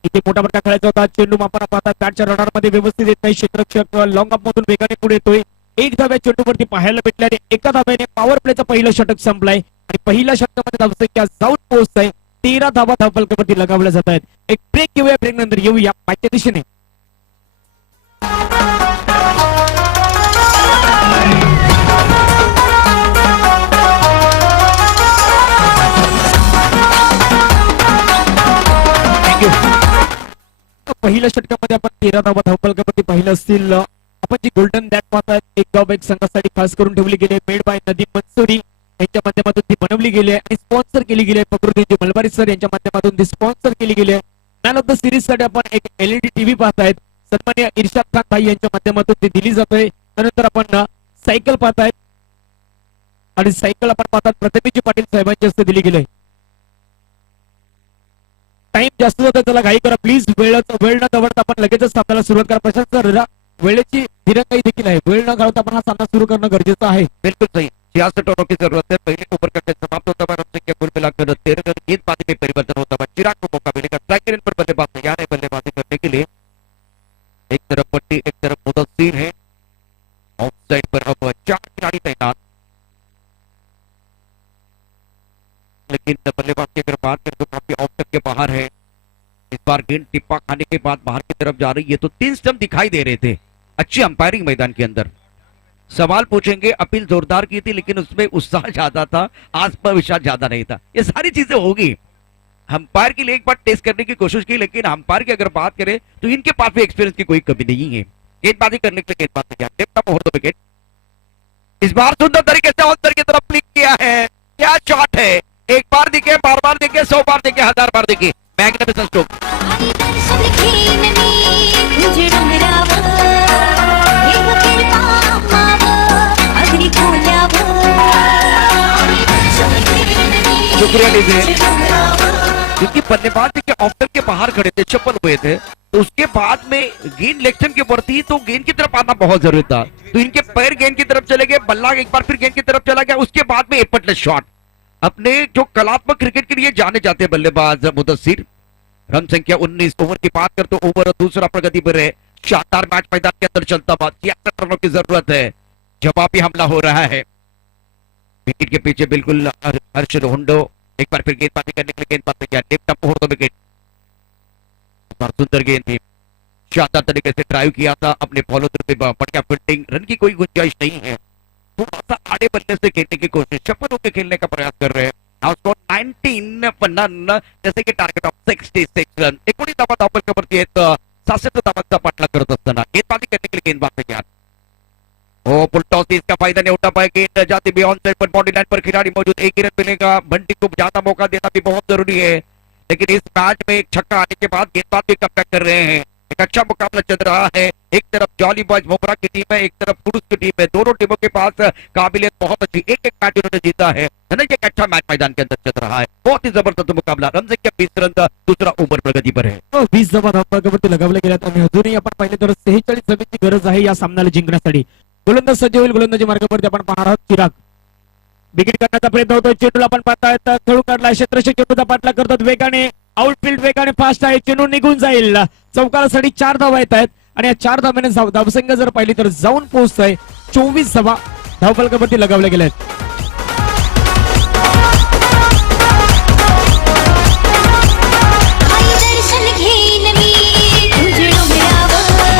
इथे मोठा फटका खेळायचा होता, चेंडू मापाना पाहता बॅटच्या रडारमध्ये व्यवस्थित येत नाही। क्षेत्ररक्षक लॉंग अप मधून वेगाने पुढे येतोय। एक धाव्या चेंडूवरती पाहायला भेटल्या आणि एका धाव्याने पॉवर प्लेचं पहिलं षटक संपलाय आणि पहिल्या षटकामध्ये धावसंख्या जाऊन पोहोचताय 13 धावा धावफलकावरती लगावल्या जात आहेत। एक ब्रेक घेऊया, ब्रेक नंतर येऊया मॅचच्या दिशेने। पहिल्या षटकामध्ये आपण 13 धावा धावफलकावरती पाहिलं असतील। आपण जी गोल्डन बॅट पाहताय, एक गाव एक संघासाठी खास करून ठेवली गेली, मेड बाय नदीम मंसूरी यांच्या माध्यमातून ती बनवली गेली आहे आणि स्पॉन्सर केली गेली आहे। फकरुद्दीन मलबारी सर यांच्या माध्यमातून ती स्पॉन्सर केली गेली आहे। मॅन ऑफ द सिरीज साठी आपण एक एलईडी टीव्ही पाहतायत, सन्माननीय इर्शाद खान भाई यांच्या माध्यमातून ती दिली जातोय। त्यानंतर आपण सायकल पाहतायत आणि सायकल आपण पाहतात प्रतिनिधी पाटील साहेबांच्या हस्ते दिली गेली आहे। टाइम जास्त होता, त्याला घाई करा प्लीज, वेळ न दवडता आपण लगेचच सामन्याला सुरुवात करा। प्रशांत सर, वेळेची दिरंगाई देखील आहे, वेळ न घालवता आपण हा सामना सुरू करणं गरजेचं आहे। बिल्कुल सही, 66 रनों की जरूरत है। पहले ओवर का खेल समाप्त होता है, रन संख्या कुल मिलाकर 13 रन। गेंदबाजी में परिवर्तन होता है, चिराग को मौका मिलेगा। स्ट्राइक रेट पर बल्लेबाज तैयार है बल्लेबाजी करने के लिए। एक तरफ पट्टी, एक तरफ मुदस्सिर है। ऑफ साइड पर अब 4 खिलाड़ी तैनात, लेकिन बल्लेबाज की अगर बात करें तो काफी ऑफ स्टंप के बाहर है। इस बार गेंद टिप्पा खाने के बाद बाहर की तरफ जा रही है, तो 3 स्टंप दिखाई दे रहे थे, अच्छी अंपायरिंग मैदान के अंदर। सवाल पूछेंगे, अपील जोरदार की थी लेकिन उसमें उत्साह ज्यादा था, आत्मविश्वास ज्यादा नहीं था। ये सारी चीजें होगी। अंपायर के लिए एक बार टेस्ट करने की कोशिश की, लेकिन अंपायर की अगर बात करें तो इनके पास भी एक्सपीरियंस की कोई कमी नहीं है। गेंदबाजी करने के लिए गेंदबाजी विकेट इस बार सुंदर तरीके से ऑस्कर की तरफ क्लिक किया है। क्या शॉट है, एक बार दिखे, बार बार दिखे, 100 बार दिखे, 1000 बार दिखे। Magnificent stroke. शुक्रिया डीजे। क्योंकि बल्लेबाज के ऑफर के बाहर खड़े थे, चप्पल हुए थे, तो उसके बाद में गेंद लेफ्ट के ऊपर थी, तो गेंद की तरफ आना बहुत जरूरी था। तो इनके पैर गेंद की तरफ चले गए, बल्ला एक बार फिर गेंद की तरफ चला गया, उसके बाद में एफर्टलेस शॉट। अपने जो कलात्मक क्रिकेट के लिए जाने जाते हैं बल्लेबाज मुदस्सिर। रन संख्या 19। ओवर की बात कर तो ओवर दूसरा प्रगति पर है। शानदार मैच मैदान के अंदर चलता हुआ 66 रनों की जरूरत है। जवाबी हमला हो रहा है। विकेट के पीछे बिल्कुल हर्ष रोहंडो एक बार फिर गेंदबाजी करने के लिए गेंदबाजी किया। लेफ्ट ओवर विकेट, सुंदर गेंद थी, शानदार तरीके से ड्राइव किया था अपने फॉलोअर पे, बढ़िया फील्डिंग। रन की कोई गुंजाइश नहीं है। थोड़ा सा आड़े बल्ले से खेलने की कोशिश, चप्पल होकर खेलने का प्रयास कर रहे हैं। नाउ स्कोर 19 रन, जैसे की टारगेट ऑफ 66 रन। 19 धावा धावपलकावरती आहेत, 66 धावांचा पाठलाग करत असताना गेंदबाजी करने के लिए गेंदबाज तैयार। ओ फुल टॉस, इसका फायदा नहीं उठा पाए, गेंद जाती भी ऑन साइड पर, बॉडी लाइन पर खिलाड़ी मौजूद, एक ही रन मिलेगा। बंटी को ज्यादा मौका देना भी बहुत जरूरी है, लेकिन इस मैच में एक छक्का आने के बाद गेंदबाज भी कमबैक कर रहे हैं। एक अच्छा मुकाबला चल रहा है। एक तरफ जॉली बॉयज मोमरा की टीम है, एक तरफ पुरुष की टीम है। दोनों टीमों के पास काबिलियत बहुत अच्छी, एक एक मैच उन्होंने जीता है ना। एक अच्छा मैच मैदान के अंदर चल रहा है, बहुत ही जबरदस्त मुकाबला। रन संख्या 20 रन, दूसरा ओव्हर प्रगती पर आहे। 20 धावा धावपलकावरती लगावले गेल्यात आणि अजूनही आपण पाहिले तर 46 धावांची गरज आहे या सामन्याला जिंकण्यासाठी। गोलंदाज सज्ज होईल, गोलंदाजी मार्गावरती आपण पाहणार आहोत चिराग। विकेट करण्याचा प्रयत्न होतोय, चेंडूला आपण पाहतायत, खेळू काढला, क्षेत्ररक्षक चेंडूचा पाठलाग करतात वेगाने, आउटफील्ड वेगाने फास्ट आहे, चेंडू निघून जाईल। चौकाला साठी 4 धावा येत आहेत आणि या 4 धाव्याने धावसंख्या जर पाहिली तर जाऊन पोहोचतोय 24 धावा धावपलकावरती लगावले गेले आहेत।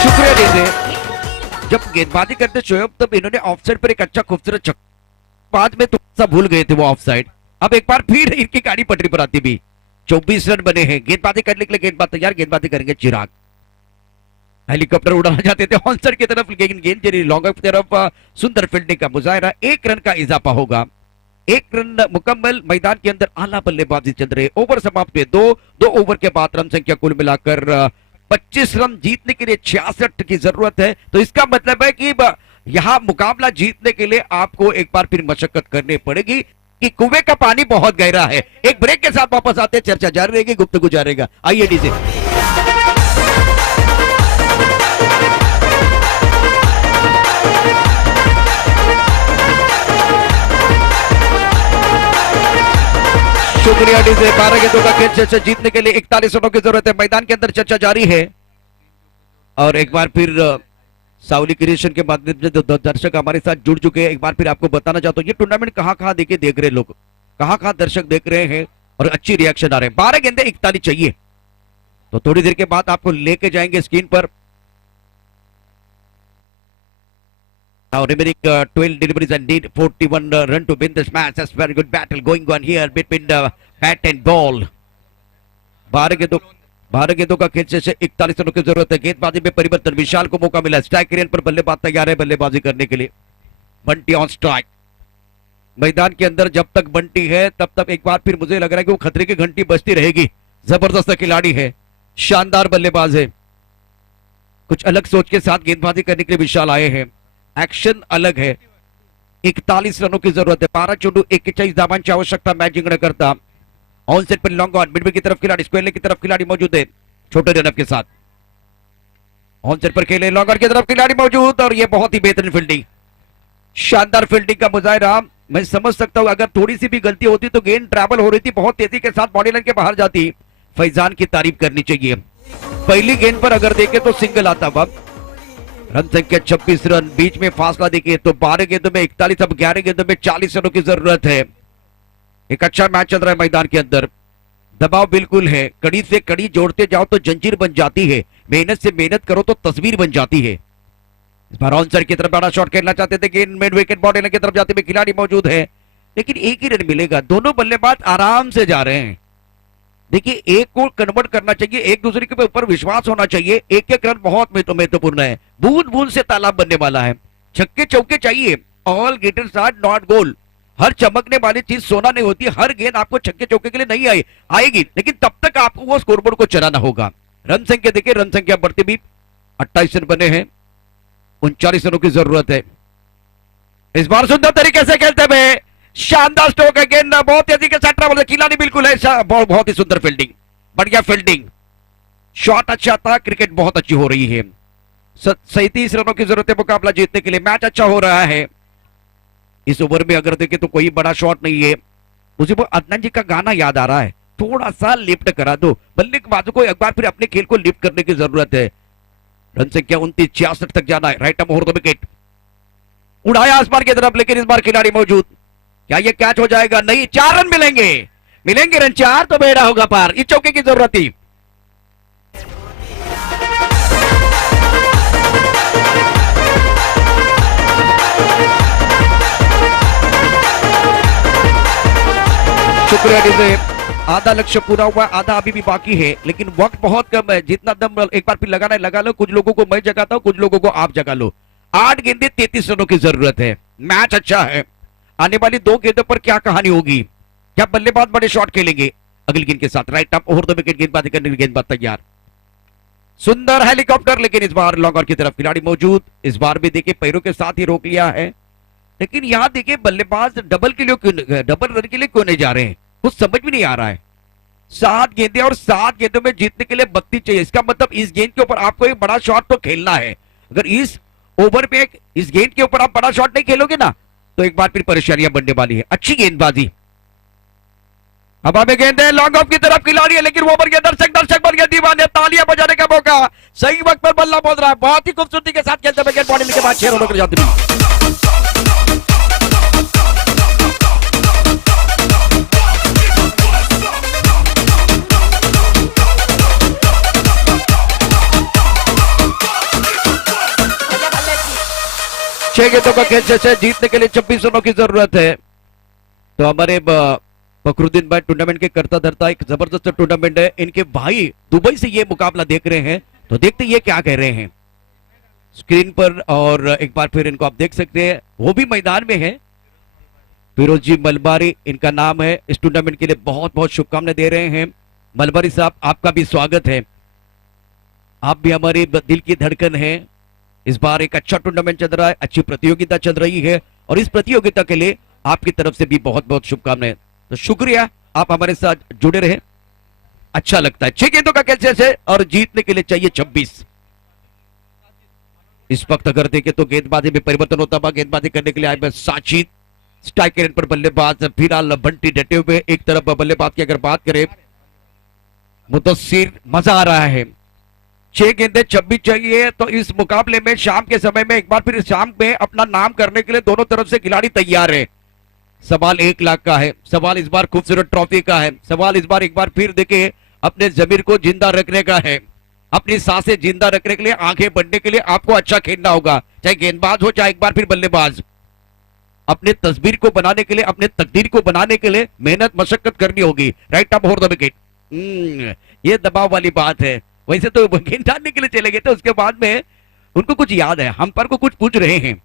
शुक्रिया डीजे। जब गेंदबाजी करते शोएब तब इन्होंने ऑफसाइड पर एक अच्छा खूबसूरत छक्का, बाद में थोड़ा सा भूल गए थे वो ऑफसाइड। अब एक बार फिर इनकी गाड़ी पटरी पर आती भी। 24 रन बने हैं। गेंदबाजी करने के लिए गेंदबाज तैयार, गेंदबाजी करेंगे चिराग। हेलीकॉप्टर उड़ाना चाहते थे ऑनसाइड की तरफ, लेकिन गेंद चली लॉन्ग ऑफ की तरफ। सुंदर फील्डिंग का मुजाहरा, 1 रन का इजाफा होगा। 1 रन मुकम्मल। मैदान के अंदर आला बल्लेबाजी चल रही है। ओवर समाप्त हुए, दो ओवर के बाद रन संख्या कुल मिलाकर 25 रन। जीतने के लिए 66 की जरूरत है, तो इसका मतलब है कि यहां मुकाबला जीतने के लिए आपको एक बार फिर मशक्कत करनी पड़ेगी कि कुएं का पानी बहुत गहरा है। एक ब्रेक के साथ वापस आते हैं, चर्चा जारी रहेगी, गुफ्तगू जारी रहेगा। आइए डीजे। शुक्रिया डीजे। 12 गेंदों का खेल, चर्चा जीतने के लिए 41 रनों की जरूरत है। मैदान के अंदर चर्चा जारी है और एक बार फिर साउली क्रिएशन के माध्यम से जो दर्शक हमारे साथ जुड़ चुके हैं, एक बार फिर आपको बताना चाहता हूँ ये टूर्नामेंट कहाँ देख रहे लोग, कहाँ दर्शक देख रहे हैं और अच्छी रिएक्शन आ रहे हैं। 12 गेंदे 41 चाहिए, तो थोड़ी देर के बाद आपको लेके जाएंगे स्क्रीन पर। Now remaining 12 deliveries and need 41 run to win this match. That's very good battle going on here between the bat and ball. 12 गेंदों का खेल से 41 रनों की जरूरत है। गेंदबाजी में परिवर्तन, विशाल को मौका मिला, स्ट्राइक रेंज पर बल्लेबाज तैयार है बल्लेबाजी करने के लिए। Bunty on strike. मैदान के अंदर जब तक बंटी है तब तक एक बार फिर मुझे लग रहा है कि वो खतरे की घंटी बजती रहेगी। जबरदस्त खिलाड़ी है, शानदार बल्लेबाज है। कुछ अलग सोच के साथ गेंदबाजी करने के लिए विशाल आए हैं। एक्शन अलग है। 41 रनों की जरूरत है। 12 चेंडू 41 धावांची आवश्यकता मैच जिंकण्याकरता। ऑन सेट पर लॉन्ग ऑन, मिडविकेट की तरफ खिलाड़ी, स्क्वेयर लेग की तरफ खिलाड़ी मौजूद है छोटे रनअप के साथ। ऑन सेट पर खेले, लॉन्ग ऑन की तरफ खिलाड़ी मौजूद और ये बहुत ही बेहतरीन फील्डिंग, शानदार फील्डिंग का मुजाहरा। मैं समझ सकता हूं अगर थोड़ी सी भी गलती होती तो गेंद ट्रैवल हो रही थी, बहुत तेजी के साथ बॉडी लाइन के बाहर जाती। फैजान की तारीफ करनी चाहिए। पहली गेंद पर अगर देखें तो सिंगल आता वक्त। रन संख्या 26 रन, बीच में फासला देखिए तो 12 गेंदों में 41, अब 11 गेंदों में 40 रनों की जरूरत है। एक अच्छा मैच चल रहा है मैदान के अंदर, दबाव बिल्कुल है। कड़ी से कड़ी जोड़ते जाओ तो जंजीर बन जाती है, मेहनत से मेहनत करो तो तस्वीर बन जाती है। इस बार ऑन साइड की तरफ बड़ा शॉट खेलना चाहते थे, गेंद मिड विकेट बॉर्डर की तरफ जाते हुए खिलाड़ी मौजूद है, लेकिन एक ही रन मिलेगा। दोनों बल्लेबाज आराम से जा रहे हैं। देखिए, एक को कन्वर्ट करना चाहिए, एक दूसरे के ऊपर विश्वास होना चाहिए। एक एक रन बहुत महत्वपूर्ण है, बूंद बूंद से तालाब बनने वाला है। छक्के चौके चाहिए, all glitters are not gold. हर चमकने वाली चीज सोना नहीं होती, हर गेंद आपको छक्के चौके के लिए नहीं आएगी, लेकिन तब तक आपको वो स्कोरबोर्ड को चलाना होगा। रन संख्या देखिए, रन संख्या बढ़ती भी 28 रन बने हैं, 39 रनों की जरूरत है। इस बार सुंदर तरीके से खेलते हुए शानदार स्ट्रोक है, गेंद बहुत तेजी के साथ ट्रैवल किला नहीं बिल्कुल है, बहुत ही सुंदर फील्डिंग, बढ़िया फील्डिंग, शॉट अच्छा था, क्रिकेट बहुत अच्छी हो रही है। 37 रनों की जरूरत है मुकाबला जीतने के लिए, मैच अच्छा हो रहा है। इस ओवर में अगर देखें तो कोई बड़ा शॉट नहीं है। मुझे वो अदनान जी का गाना याद आ रहा है, थोड़ा सा लिफ्ट करा दो, बल्लेबाजों को एक बार फिर अपने खेल को लिफ्ट करने की जरूरत है। रन संख्या 29, 66 तक जाना है। Right arm over the wicket, उड़ाया आसमान की तरफ, लेकिन इस बार खिलाड़ी मौजूद, क्या ये कैच हो जाएगा? नहीं, 4 रन मिलेंगे रन 4 तो बेड़ा होगा पार। इस चौके की जरूरत थी। शुक्रिया डीजे, आधा लक्ष्य पूरा हुआ, आधा अभी भी बाकी है, लेकिन वक्त बहुत कम है। जितना दम एक बार फिर लगाना है लगा लो, कुछ लोगों को मैं जगाता हूं, कुछ लोगों को आप जगा लो। 8 गेंदें 33 रनों की जरूरत है, मैच अच्छा है। आने वाली 2 गेंदों पर क्या कहानी होगी, क्या बल्लेबाज बड़े शॉट खेलेंगे अगली गेंद के साथ? Right up over the wicket, गेंदबाजी करने की गेंदबाज तैयार, सुंदर हेलीकॉप्टर, लेकिन इस बार लॉन्गर की तरफ खिलाड़ी मौजूद। इस बार भी देखिए पैरों के साथ ही रोक लिया है, लेकिन यहां देखिए बल्लेबाज डबल रन के लिए क्यों नहीं जा रहे हैं, कुछ समझ भी नहीं आ रहा है। 7 गेंदें और 7 गेंदों में जीतने के लिए 32 चाहिए। इसका मतलब इस गेंद के ऊपर आपको एक बड़ा शॉट तो खेलना है। अगर इस ओवर पे इस गेंद के ऊपर आप बड़ा शॉट नहीं खेलोगे ना, तो एक बार फिर परेशानियां बनने वाली है। अच्छी गेंदबाजी, अब हमें गेंद है लॉन्ग ऑफ की तरफ, खिलाड़ी है, लेकिन वो बन गया दर्शक बन गया दीवाने, तालियां बजाने का मौका, सही वक्त पर बल्ला बोल रहा है, बहुत ही खूबसूरती के साथ खेलते हुए गेंद बॉडी के बाद 6 रनों के जाती है। छह गेंदों का खेल से जीतने के लिए 26 रनों की जरूरत है। तो हमारे फखरुद्दीन भाई टूर्नामेंट के करता धरता, एक जबरदस्त टूर्नामेंट है। इनके भाई दुबई से ये मुकाबला देख रहे हैं, तो देखते ये क्या कह रहे हैं स्क्रीन पर, और एक बार फिर इनको आप देख सकते हैं, वो भी मैदान में है। फिरोज जी मलबारी इनका नाम है। इस टूर्नामेंट के लिए बहुत बहुत शुभकामनाएं दे रहे हैं। मलबारी साहब, आपका भी स्वागत है, आप भी हमारी दिल की धड़कन है। इस बार एक अच्छा टूर्नामेंट चल रहा है, अच्छी प्रतियोगिता चल रही है, और इस प्रतियोगिता के लिए आपकी तरफ से भी बहुत बहुत शुभकामनाएं। तो शुक्रिया, आप हमारे साथ जुड़े रहे, अच्छा लगता है। 6 गेंदों का खेल से और जीतने के लिए चाहिए 26। इस वक्त अगर देखें तो गेंदबाजी में परिवर्तन होता हुआ, गेंदबाजी करने के लिए आए साचिद, स्ट्राइक रेट पर बल्लेबाज फिलहाल बंटी डटे हुए। एक तरफ बल्लेबाज की अगर बात करें मुदस्सिर, मजा आ रहा है। 6 गेंदें 26 चाहिए, तो इस मुकाबले में शाम के समय में एक बार फिर शाम में अपना नाम करने के लिए दोनों तरफ से खिलाड़ी तैयार है। सवाल 1 लाख का है, सवाल इस बार खूबसूरत ट्रॉफी का है, सवाल इस बार एक बार फिर देखिए अपने जमीर को जिंदा रखने का है, अपनी सांसें जिंदा रखने के लिए, आंखें बढ़ने के लिए आपको अच्छा खेलना होगा, चाहे गेंदबाज हो चाहे एक बार फिर बल्लेबाज। अपने तस्वीर को बनाने के लिए, अपने तकदीर को बनाने के लिए मेहनत मशक्कत करनी होगी। Right up over the wicket, ये दबाव वाली बात है। वैसे तो गेंद डालने के लिए चले गए थे, उसके बाद में उनको कुछ याद है, हम पर को कुछ पूछ रहे हैं,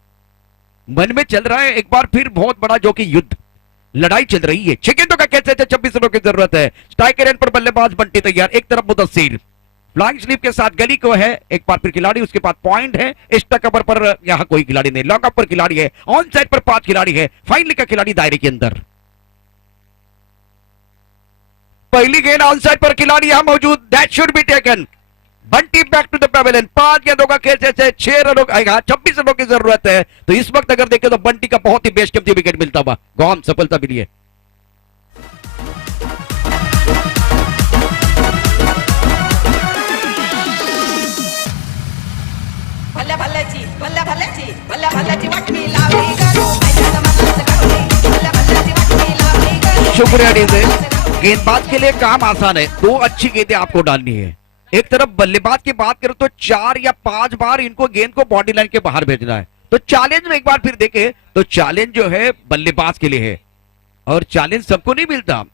मन में चल रहा है एक बार फिर बहुत बड़ा जो कि युद्ध, लड़ाई चल रही है। 6 गेंदों का कैच है, 26 रनों की जरूरत है। स्ट्राइक रेट पर बल्लेबाज बंटी तैयार, एक तरफ मुदस्सिर फ्लाइंग स्लीप के साथ गली को है, एक बार फिर खिलाड़ी, उसके पास पॉइंट है। एक्स्ट्रा कवर पर यहां कोई खिलाड़ी नहीं, लॉन्ग अप पर खिलाड़ी है, ऑन साइड पर 5 खिलाड़ी है, फाइनली का खिलाड़ी दायरे के अंदर। पहली गेंद ऑन साइड पर खिलाड़ी यहां मौजूद, that should be taken. Bunty back to the pavilion, 5 गेंदों का खेल से 6 रनों का 26 रनों की जरूरत है। तो इस वक्त अगर देखें तो बंटी का बहुत ही बेशकीमती विकेट मिलता हुआ गौम सफलता मिली है। शुक्रिया डीजे। गेंदबाज के लिए काम आसान है, 2 अच्छी गेंदें आपको डालनी है, एक तरफ बल्लेबाज की बात करें तो 4 या 5 बार इनको गेंद को बॉडी लाइन के बाहर भेजना है। तो चैलेंज में एक बार फिर देखें तो चैलेंज जो है बल्लेबाज के लिए है, और चैलेंज सबको नहीं मिलता।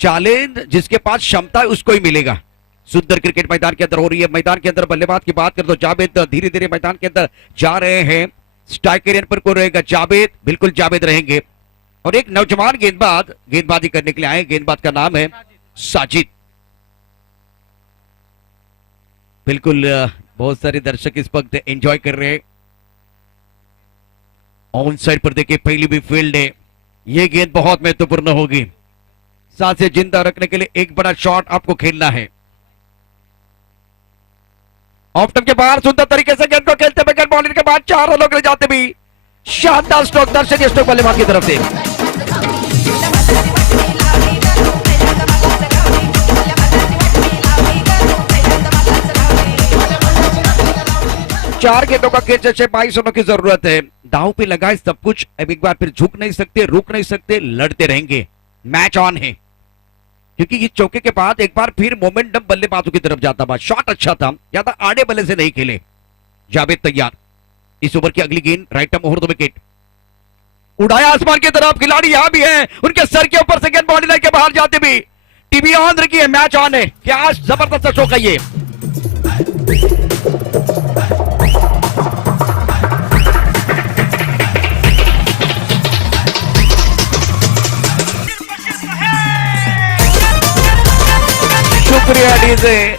चैलेंज जिसके पास क्षमता है उसको ही मिलेगा। सुंदर क्रिकेट मैदान के अंदर हो रही है। मैदान के अंदर बल्लेबाज की बात करें तो जावेद धीरे धीरे मैदान के अंदर जा रहे हैं। स्ट्राइक एरिया पर को रहेगा जावेद, बिल्कुल जावेद रहेंगे। और एक नौजवान गेंदबाज गेंदबाजी करने के लिए आए, गेंदबाज का नाम है साजिद। बिल्कुल बहुत सारे दर्शक इस वक्त एंजॉय कर रहे हैं। ऑन साइड पर देखिए पहली भी फील्ड है, यह गेंद बहुत महत्वपूर्ण होगी। साथ से जिंदा रखने के लिए एक बड़ा शॉट आपको खेलना है। ऑफ स्टंप के बाहर सुंदर तरीके से गेंद को खेलते हुए बॉलिंग के बाद 4 रनों के लिए जाते भी शानदार स्ट्रोक, दर्शक स्ट्रोक बल्लेबाज की तरफ से। चार गेंदों का खेल जैसे 22 रनों की जरूरत है। दांव पे लगाए सब कुछ, अब एक बार फिर झुक नहीं सकते, रुक नहीं सकते, लड़ते रहेंगे। मैच ऑन है, क्योंकि ये चौके के बाद एक बार फिर मोमेंटम बल्लेबाजों की तरफ जाता था। शॉट अच्छा था, ज्यादा आड़े बल्ले से नहीं खेले। जावेद तैयार, इस ओवर की अगली गेंद right arm over the wicket, उड़ाया आसमान की तरफ। खिलाड़ी यहां भी है, उनके सर के ऊपर से गेंद बॉडी लाइन के बाहर जाते भी। टीवी ऑन रखिए, मैच ऑन है। क्या जबरदस्त शो का ये शुक्रिया डीजे।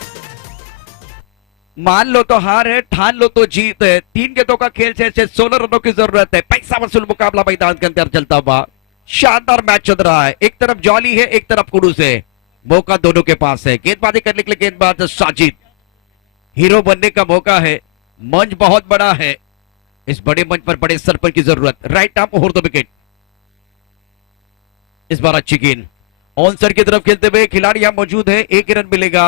मान लो तो हार है, ठान लो तो जीत है। 3 गेंदों का खेल से 16 रनों की जरूरत है। पैसा वसूल मुकाबला मैदान के अंदर चलता हुआ शानदार मैच चल रहा है। एक तरफ जॉली है, एक तरफ कुडूस है। मौका दोनों के पास है। गेंदबाजी करने के लिए गेंदबाज साजिद, हीरो बनने का मौका है। मंच बहुत बड़ा है, इस बड़े मंच पर बड़े सरपंच की जरूरत। Right arm over the wicket, इस बार अच्छी गेंद ऑन साइड की तरफ खेलते हुए खिलाड़ी यहां मौजूद है। 1 रन मिलेगा।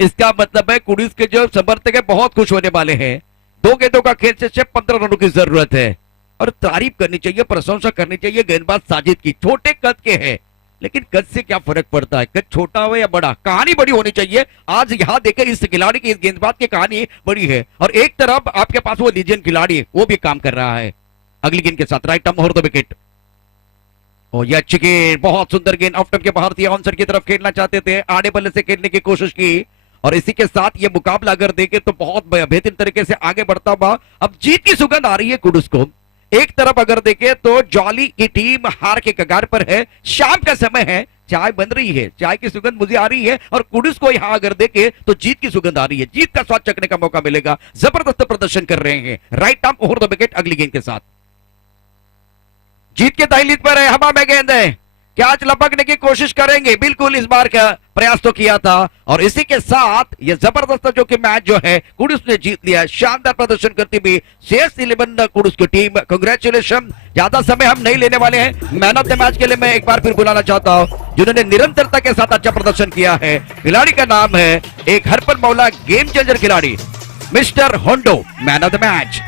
इसका मतलब है कुडीस के जो समर्थक है बहुत खुश होने वाले हैं। 2 गेंदों का खेल से 15 रनों की जरूरत है। और तारीफ करनी चाहिए, प्रशंसा करनी चाहिए गेंदबाज साजिद की। छोटे कद के हैं, लेकिन कद से क्या फर्क पड़ता है, कद छोटा हो या बड़ा, कहानी बड़ी होनी चाहिए। आज यहां देखें इस खिलाड़ी की, इस गेंदबाज की कहानी बड़ी है। और एक तरफ आपके पास वो लीजेंड खिलाड़ी है, वो भी काम कर रहा है। अगली गेंद के साथ right arm over the wicket, और यह अच्छी गेंद, बहुत सुंदर गेंद। ऑफ स्टंप के बाहर थी, ऑन साइड की तरफ खेलना चाहते थे, आड़े बल्ले से खेलने की कोशिश की। और इसी के साथ ये मुकाबला अगर देखें तो बहुत बेहतरीन तरीके से आगे बढ़ता हुआ अब जीत की सुगंध आ रही है कुडूस को। एक तरफ अगर देखें तो जॉली की टीम हार के कगार पर है। शाम का समय है, चाय बन रही है, चाय की सुगंध मुझे आ रही है। और कुडूस को यहां अगर देखें तो जीत की सुगंध आ रही है, जीत का स्वाद चखने का मौका मिलेगा। जबरदस्त प्रदर्शन कर रहे हैं। Right arm over the wicket अगली गेंद के साथ, जीत के दहलीज पर है, हवा में गेंद है। कैच लपकने की कोशिश करेंगे, बिल्कुल इस बार का प्रयास तो किया था। और इसी के साथ ये जबरदस्त जो कि मैच जो है कुडूस ने जीत लिया। शानदार प्रदर्शन करती हुई शेष 11 कुडूस की टीम, कांग्रेचुलेशन। ज्यादा समय हम नहीं लेने वाले हैं। मैन ऑफ द मैच के लिए मैं एक बार फिर बुलाना चाहता हूं, जिन्होंने निरंतरता के साथ अच्छा प्रदर्शन किया है। खिलाड़ी का नाम है एक हरपन मौला, गेम चेंजर खिलाड़ी mister Hondo, man of the match.